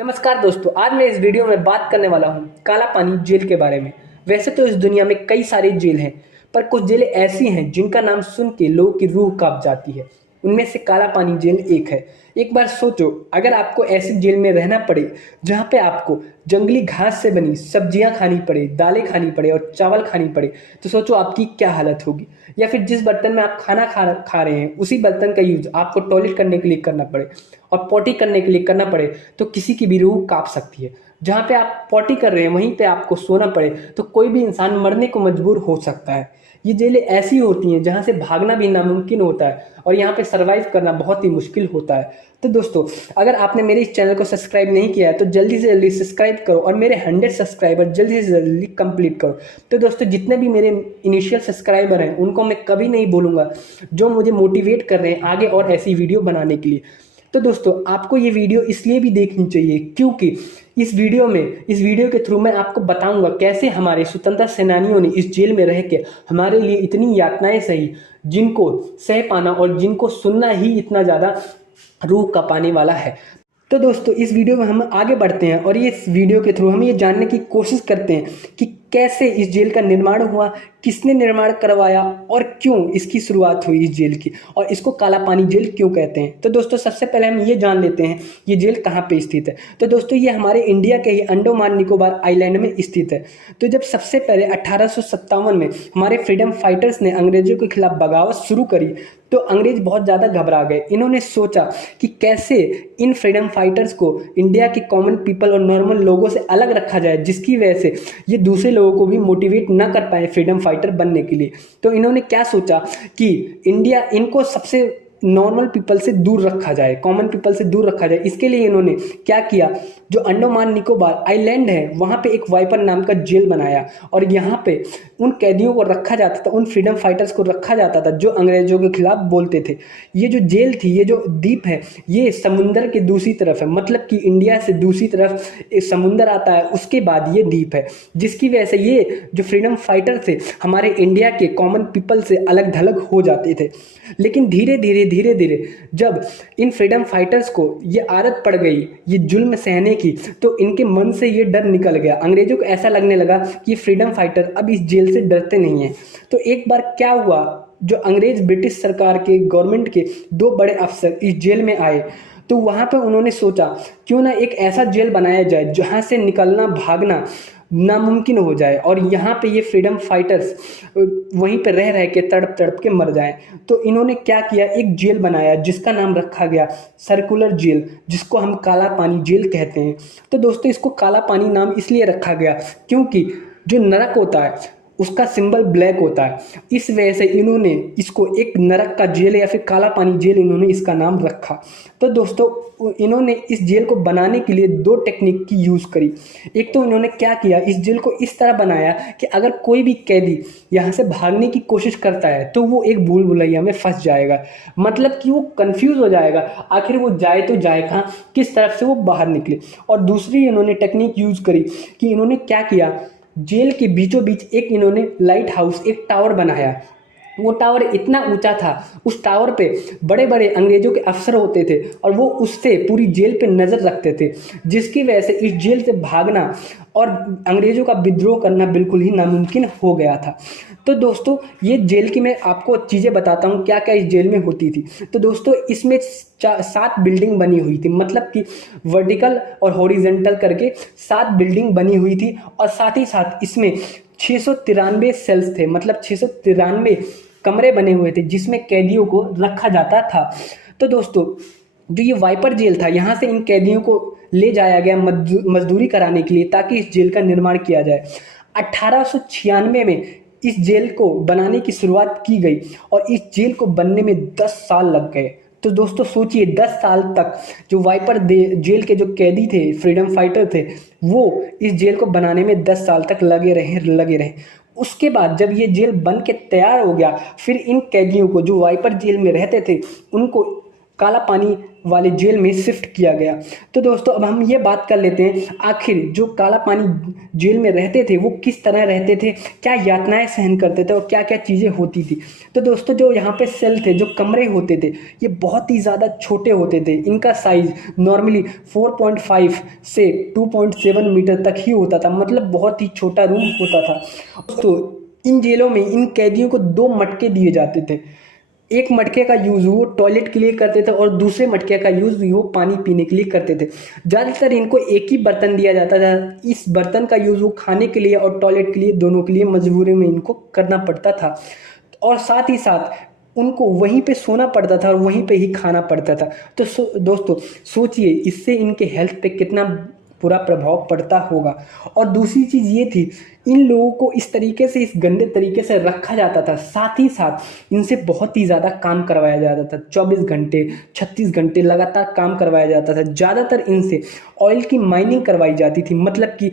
नमस्कार दोस्तों, आज मैं इस वीडियो में बात करने वाला हूँ काला पानी जेल के बारे में। वैसे तो इस दुनिया में कई सारी जेल हैं, पर कुछ जेलें ऐसी हैं जिनका नाम सुन के लोगों की रूह कांप जाती है। उनमें से काला पानी जेल एक है। एक बार सोचो, अगर आपको ऐसी जेल में रहना पड़े जहाँ पे आपको जंगली घास से बनी सब्जियां खानी पड़े, दालें खानी पड़े और चावल खानी पड़े, तो सोचो आपकी क्या हालत होगी। या फिर जिस बर्तन में आप खाना खा रहे हैं उसी बर्तन का यूज आपको टॉयलेट करने के लिए करना पड़े और पॉटी करने के लिए करना पड़े, तो किसी की भी रूह कांप सकती है। जहाँ पे आप पॉटी कर रहे हैं वहीं पे आपको सोना पड़े तो कोई भी इंसान मरने को मजबूर हो सकता है। ये जेलें ऐसी होती हैं जहाँ से भागना भी नामुमकिन होता है और यहाँ पे सरवाइव करना बहुत ही मुश्किल होता है। तो दोस्तों, अगर आपने मेरे इस चैनल को सब्सक्राइब नहीं किया है तो जल्दी से जल्दी सब्सक्राइब करो और मेरे 100 सब्सक्राइबर जल्दी से जल्दी कंप्लीट करो। तो दोस्तों, जितने भी मेरे इनिशियल सब्सक्राइबर हैं उनको मैं कभी नहीं बोलूँगा, जो मुझे मोटिवेट कर रहे हैं आगे और ऐसी वीडियो बनाने के लिए। तो दोस्तों, आपको ये वीडियो इसलिए भी देखनी चाहिए क्योंकि इस वीडियो के थ्रू मैं आपको बताऊंगा कैसे हमारे स्वतंत्रता सेनानियों ने इस जेल में रह के हमारे लिए इतनी यातनाएं सही, जिनको सह पाना और जिनको सुनना ही इतना ज़्यादा रूह कांपाने वाला है। तो दोस्तों, इस वीडियो में हम आगे बढ़ते हैं और ये इस वीडियो के थ्रू हम ये जानने की कोशिश करते हैं कि कैसे इस जेल का निर्माण हुआ, किसने निर्माण करवाया और क्यों इसकी शुरुआत हुई इस जेल की, और इसको काला पानी जेल क्यों कहते हैं। तो दोस्तों, सबसे पहले हम ये जान लेते हैं ये जेल कहाँ पे स्थित है। तो दोस्तों, ये हमारे इंडिया के ही अंडमान निकोबार आइलैंड में स्थित है। तो जब सबसे पहले 1857 में हमारे फ्रीडम फाइटर्स ने अंग्रेजों के खिलाफ बगावत शुरू करी तो अंग्रेज बहुत ज़्यादा घबरा गए। इन्होंने सोचा कि कैसे इन फ्रीडम फाइटर्स को इंडिया के कॉमन पीपल और नॉर्मल लोगों से अलग रखा जाए, जिसकी वजह से ये दूसरे लोगों को भी मोटिवेट ना कर पाए फ्रीडम फाइटर बनने के लिए। तो इन्होंने क्या सोचा कि इंडिया इनको सबसे नॉर्मल पीपल से दूर रखा जाए, कॉमन पीपल से दूर रखा जाए। इसके लिए इन्होंने क्या किया, जो अंडमान निकोबार आइलैंड है वहाँ पे एक वाइपर नाम का जेल बनाया और यहाँ पे उन कैदियों को रखा जाता था, उन फ्रीडम फाइटर्स को रखा जाता था जो अंग्रेजों के खिलाफ बोलते थे। ये जो जेल थी, ये जो द्वीप है, ये समुंदर के दूसरी तरफ है, मतलब कि इंडिया से दूसरी तरफ एक समुंदर आता है, उसके बाद ये द्वीप है, जिसकी वजह से ये जो फ्रीडम फाइटर थे हमारे इंडिया के कॉमन पीपल से अलग थलग हो जाते थे। लेकिन धीरे धीरे जब इन फ्रीडम फाइटर्स को ये आदत पड़ गई ये जुल्म सहने की, तो इनके मन से ये डर निकल गया। अंग्रेजों को ऐसा लगने लगा कि फ्रीडम फाइटर अब इस जेल से डरते नहीं हैं। तो एक बार क्या हुआ, जो अंग्रेज ब्रिटिश सरकार के गवर्नमेंट के दो बड़े अफसर इस जेल में आए, तो वहाँ पर उन्होंने सोचा क्यों ना एक ऐसा जेल बनाया जाए जहाँ से निकलना भागना नामुमकिन हो जाए और यहाँ पे ये फ्रीडम फाइटर्स वहीं पे रह के तड़प तड़प के मर जाएं। तो इन्होंने क्या किया, एक जेल बनाया जिसका नाम रखा गया सर्कुलर जेल, जिसको हम काला पानी जेल कहते हैं। तो दोस्तों, इसको काला पानी नाम इसलिए रखा गया क्योंकि जो नरक होता है उसका सिंबल ब्लैक होता है। इस वजह से इन्होंने इसको एक नरक का जेल या फिर काला पानी जेल इन्होंने इसका नाम रखा। तो दोस्तों, इन्होंने इस जेल को बनाने के लिए दो टेक्निक की यूज़ करी। एक तो इन्होंने क्या किया, इस जेल को इस तरह बनाया कि अगर कोई भी कैदी यहाँ से भागने की कोशिश करता है तो वो एक भूल भुलैया में फंस जाएगा, मतलब कि वो कंफ्यूज हो जाएगा आखिर वो जाए तो जाए कहाँ, किस तरफ से वो बाहर निकले। और दूसरी इन्होंने टेक्निक यूज़ करी कि इन्होंने क्या किया, जेल के बीचों बीच एक इन्होंने लाइट हाउस, एक टावर बनाया। वो टावर इतना ऊंचा था, उस टावर पे बड़े बड़े अंग्रेजों के अफसर होते थे और वो उससे पूरी जेल पे नज़र रखते थे, जिसकी वजह से इस जेल से भागना और अंग्रेजों का विद्रोह करना बिल्कुल ही नामुमकिन हो गया था। तो दोस्तों, ये जेल की मैं आपको चीज़ें बताता हूँ क्या क्या इस जेल में होती थी। तो दोस्तों, इसमें 7 बिल्डिंग बनी हुई थी, मतलब कि वर्टिकल और हॉरिजेंटल करके 7 बिल्डिंग बनी हुई थी और साथ ही साथ इसमें 693 सेल्स थे, मतलब 693 कमरे बने हुए थे जिसमें कैदियों को रखा जाता था। तो दोस्तों, जो ये वाइपर जेल था, यहाँ से इन कैदियों को ले जाया गया मजदूरी कराने के लिए ताकि इस जेल का निर्माण किया जाए। 1896 में इस जेल को बनाने की शुरुआत की गई और इस जेल को बनने में 10 साल लग गए। तो दोस्तों सोचिए, 10 साल तक जो वाइपर जेल के जो कैदी थे, फ्रीडम फाइटर थे, वो इस जेल को बनाने में 10 साल तक लगे रहे। उसके बाद जब ये जेल बन के तैयार हो गया, फिर इन कैदियों को जो वाइपर जेल में रहते थे उनको काला पानी वाले जेल में शिफ्ट किया गया। तो दोस्तों अब हम ये बात कर लेते हैं, आखिर जो काला पानी जेल में रहते थे वो किस तरह रहते थे, क्या यातनाएं सहन करते थे और क्या क्या चीज़ें होती थी। तो दोस्तों जो यहाँ पे सेल थे, जो कमरे होते थे, ये बहुत ही ज़्यादा छोटे होते थे। इनका साइज नॉर्मली 4.5 से 2.7 मीटर तक ही होता था, मतलब बहुत ही छोटा रूम होता था। तो इन जेलों में इन कैदियों को 2 मटके दिए जाते थे। एक मटके का यूज़ वो टॉयलेट के लिए करते थे और दूसरे मटके का यूज़ वो पानी पीने के लिए करते थे। ज़्यादातर इनको एक ही बर्तन दिया जाता था। इस बर्तन का यूज़ वो खाने के लिए और टॉयलेट के लिए, दोनों के लिए मजबूरी में इनको करना पड़ता था। और साथ ही साथ उनको वहीं पे सोना पड़ता था और वहीं पे ही खाना पड़ता था। तो दोस्तों सोचिए इससे इनके हेल्थ पे कितना बुरा प्रभाव पड़ता होगा। और दूसरी चीज़ ये थी, इन लोगों को इस तरीके से, इस गंदे तरीके से रखा जाता था। साथ ही साथ इनसे बहुत ही ज़्यादा काम करवाया जाता था। 24 घंटे 36 घंटे लगातार काम करवाया जाता था। ज़्यादातर इनसे ऑयल की माइनिंग करवाई जाती थी, मतलब कि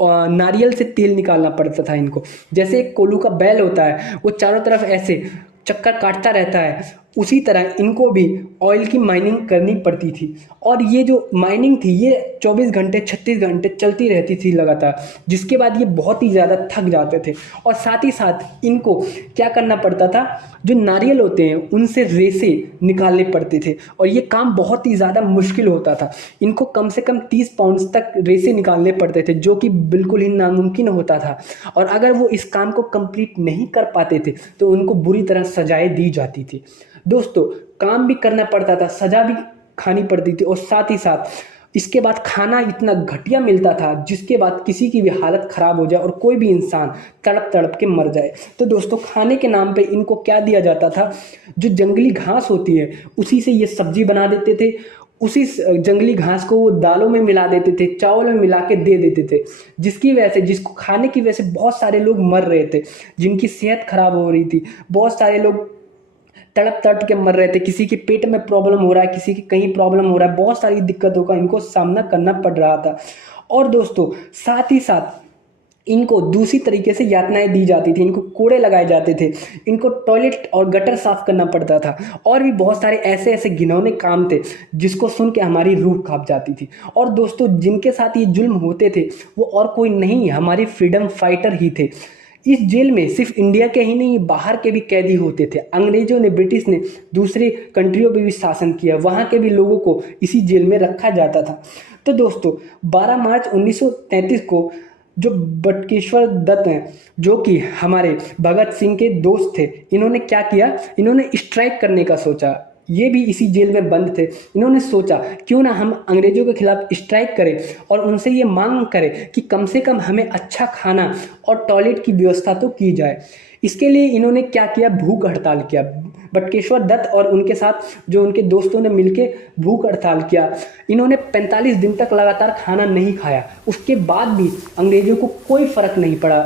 नारियल से तेल निकालना पड़ता था इनको। जैसे एक कोल्हू का बैल होता है, वो चारों तरफ ऐसे चक्कर काटता रहता है, उसी तरह इनको भी ऑयल की माइनिंग करनी पड़ती थी। और ये जो माइनिंग थी ये 24 घंटे 36 घंटे चलती रहती थी लगातार, जिसके बाद ये बहुत ही ज़्यादा थक जाते थे। और साथ ही साथ इनको क्या करना पड़ता था, जो नारियल होते हैं उनसे रेसे निकालने पड़ते थे और ये काम बहुत ही ज़्यादा मुश्किल होता था। इनको कम से कम 30 पाउंड तक रेसे निकालने पड़ते थे, जो कि बिल्कुल ही नामुमकिन होता था। और अगर वो इस काम को कंप्लीट नहीं कर पाते थे तो उनको बुरी तरह सजाएं दी जाती थी। दोस्तों काम भी करना पड़ता था, सजा भी खानी पड़ती थी और साथ ही साथ इसके बाद खाना इतना घटिया मिलता था जिसके बाद किसी की भी हालत ख़राब हो जाए और कोई भी इंसान तड़प तड़प के मर जाए। तो दोस्तों खाने के नाम पे इनको क्या दिया जाता था, जो जंगली घास होती है उसी से ये सब्जी बना देते थे। उसी जंगली घास को वो दालों में मिला देते थे, चावल में मिला के दे देते थे, जिसकी वजह से, जिसको खाने की वजह से बहुत सारे लोग मर रहे थे, जिनकी सेहत खराब हो रही थी। बहुत सारे लोग तड़प तड़प के मर रहे थे, किसी के पेट में प्रॉब्लम हो रहा है, किसी की कहीं प्रॉब्लम हो रहा है, बहुत सारी दिक्कतों का इनको सामना करना पड़ रहा था। और दोस्तों साथ ही साथ इनको दूसरी तरीके से यातनाएं दी जाती थी, इनको कोड़े लगाए जाते थे, इनको टॉयलेट और गटर साफ करना पड़ता था और भी बहुत सारे ऐसे ऐसे घिनौने काम थे जिसको सुन के हमारी रूह कांप जाती थी। और दोस्तों जिनके साथ ये जुल्म होते थे वो और कोई नहीं, हमारे फ्रीडम फाइटर ही थे। इस जेल में सिर्फ इंडिया के ही नहीं, बाहर के भी कैदी होते थे। अंग्रेजों ने, ब्रिटिश ने दूसरे कंट्रियों पे भी शासन किया, वहाँ के भी लोगों को इसी जेल में रखा जाता था। तो दोस्तों 12 मार्च 1933 को जो बटुकेश्वर दत्त हैं, जो कि हमारे भगत सिंह के दोस्त थे, इन्होंने क्या किया, इन्होंने स्ट्राइक करने का सोचा। ये भी इसी जेल में बंद थे। इन्होंने सोचा क्यों ना हम अंग्रेजों के खिलाफ स्ट्राइक करें और उनसे ये मांग करें कि कम से कम हमें अच्छा खाना और टॉयलेट की व्यवस्था तो की जाए। इसके लिए इन्होंने क्या किया, भूख हड़ताल किया। बटुकेश्वर दत्त और उनके साथ जो उनके दोस्तों ने मिलकर भूख हड़ताल किया। इन्होंने 45 दिन तक लगातार खाना नहीं खाया। उसके बाद भी अंग्रेजों को कोई फ़र्क नहीं पड़ा,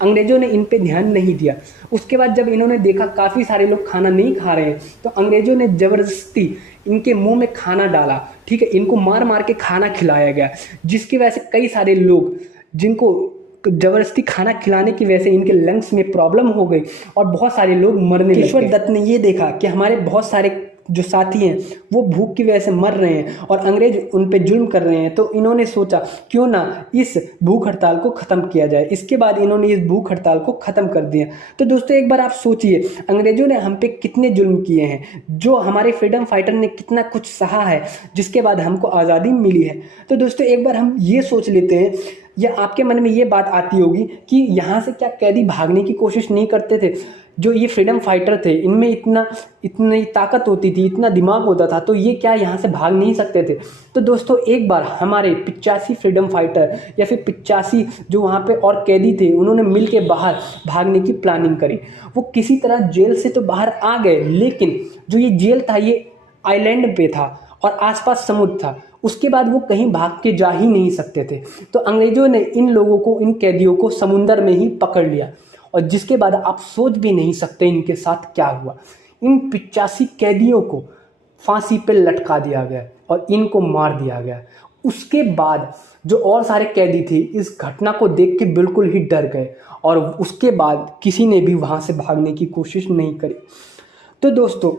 अंग्रेजों ने इन पे ध्यान नहीं दिया। उसके बाद जब इन्होंने देखा काफ़ी सारे लोग खाना नहीं खा रहे हैं तो अंग्रेजों ने ज़बरदस्ती इनके मुंह में खाना डाला, ठीक है, इनको मार मार के खाना खिलाया गया, जिसकी वजह से कई सारे लोग, जिनको जबरदस्ती खाना खिलाने की वजह से इनके लंग्स में प्रॉब्लम हो गई और बहुत सारे लोग मरने लगे। ईश्वर दत्त ने ये देखा कि हमारे बहुत सारे जो साथी हैं वो भूख की वजह से मर रहे हैं और अंग्रेज उन पे जुल्म कर रहे हैं, तो इन्होंने सोचा क्यों ना इस भूख हड़ताल को ख़त्म किया जाए। इसके बाद इन्होंने इस भूख हड़ताल को ख़त्म कर दिया। तो दोस्तों एक बार आप सोचिए, अंग्रेजों ने हम पे कितने जुल्म किए हैं, जो हमारे फ्रीडम फाइटर ने कितना कुछ सहा है, जिसके बाद हमको आज़ादी मिली है। तो दोस्तों एक बार हम ये सोच लेते हैं, या आपके मन में ये बात आती होगी कि यहाँ से क्या कैदी भागने की कोशिश नहीं करते थे? जो ये फ्रीडम फाइटर थे इनमें इतनी ताकत होती थी, इतना दिमाग होता था, तो ये क्या यहाँ से भाग नहीं सकते थे? तो दोस्तों एक बार हमारे 85 फ्रीडम फाइटर या फिर 85 जो वहाँ पे और कैदी थे, उन्होंने मिल के बाहर भागने की प्लानिंग करी। वो किसी तरह जेल से तो बाहर आ गए, लेकिन जो ये जेल था ये आइलैंड पे था और आसपास समुद्र था। उसके बाद वो कहीं भाग के जा ही नहीं सकते थे। तो अंग्रेजों ने इन लोगों को, इन कैदियों को समुंदर में ही पकड़ लिया और जिसके बाद आप सोच भी नहीं सकते इनके साथ क्या हुआ। इन 85 कैदियों को फांसी पे लटका दिया गया और इनको मार दिया गया। उसके बाद जो और सारे कैदी थे इस घटना को देख के बिल्कुल ही डर गए और उसके बाद किसी ने भी वहाँ से भागने की कोशिश नहीं करी। तो दोस्तों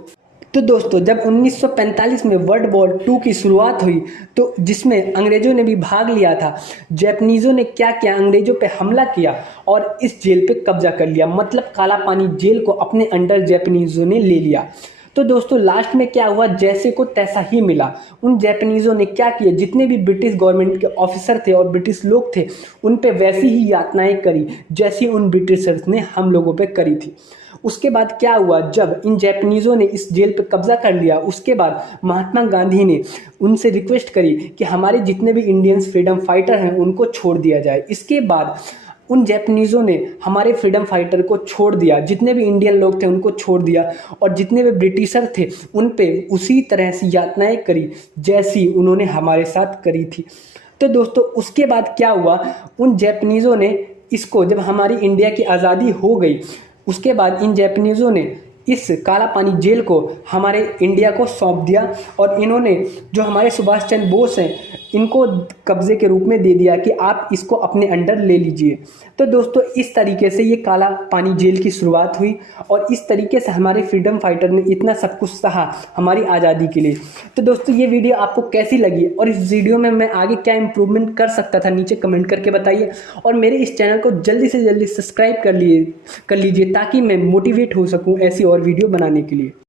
तो दोस्तों जब 1945 में वर्ल्ड वॉर 2 की शुरुआत हुई तो जिसमें अंग्रेज़ों ने भी भाग लिया था, जैपनीज़ों ने क्या किया, अंग्रेज़ों पे हमला किया और इस जेल पे कब्जा कर लिया। मतलब काला पानी जेल को अपने अंडर जैपनीज़ों ने ले लिया। तो दोस्तों लास्ट में क्या हुआ, जैसे को तैसा ही मिला। उन जैपनीज़ों ने क्या किया, जितने भी ब्रिटिश गवर्नमेंट के ऑफिसर थे और ब्रिटिश लोग थे उन पे वैसी ही यातनाएं करी जैसी उन ब्रिटिशर्स ने हम लोगों पे करी थी। उसके बाद क्या हुआ, जब इन जैपनीज़ों ने इस जेल पे कब्जा कर लिया, उसके बाद महात्मा गांधी ने उनसे रिक्वेस्ट करी कि हमारे जितने भी इंडियंस फ्रीडम फाइटर हैं उनको छोड़ दिया जाए। इसके बाद उन जैपनीज़ों ने हमारे फ्रीडम फाइटर को छोड़ दिया, जितने भी इंडियन लोग थे उनको छोड़ दिया और जितने भी ब्रिटिशर थे उन पे उसी तरह से यातनाएं करी जैसी उन्होंने हमारे साथ करी थी। तो दोस्तों उसके बाद क्या हुआ, उन जैपनीज़ों ने इसको, जब हमारी इंडिया की आज़ादी हो गई उसके बाद इन जैपनीज़ों ने इस काला पानी जेल को हमारे इंडिया को सौंप दिया और इन्होंने जो हमारे सुभाष चंद्र बोस हैं इनको कब्जे के रूप में दे दिया कि आप इसको अपने अंडर ले लीजिए। तो दोस्तों इस तरीके से ये काला पानी जेल की शुरुआत हुई और इस तरीके से हमारे फ्रीडम फाइटर ने इतना सब कुछ सहा हमारी आज़ादी के लिए। तो दोस्तों ये वीडियो आपको कैसी लगी और इस वीडियो में मैं आगे क्या इंप्रूवमेंट कर सकता था, नीचे कमेंट करके बताइए और मेरे इस चैनल को जल्दी से जल्दी सब्सक्राइब कर लीजिए ताकि मैं मोटिवेट हो सकूँ ऐसी और वीडियो बनाने के लिए।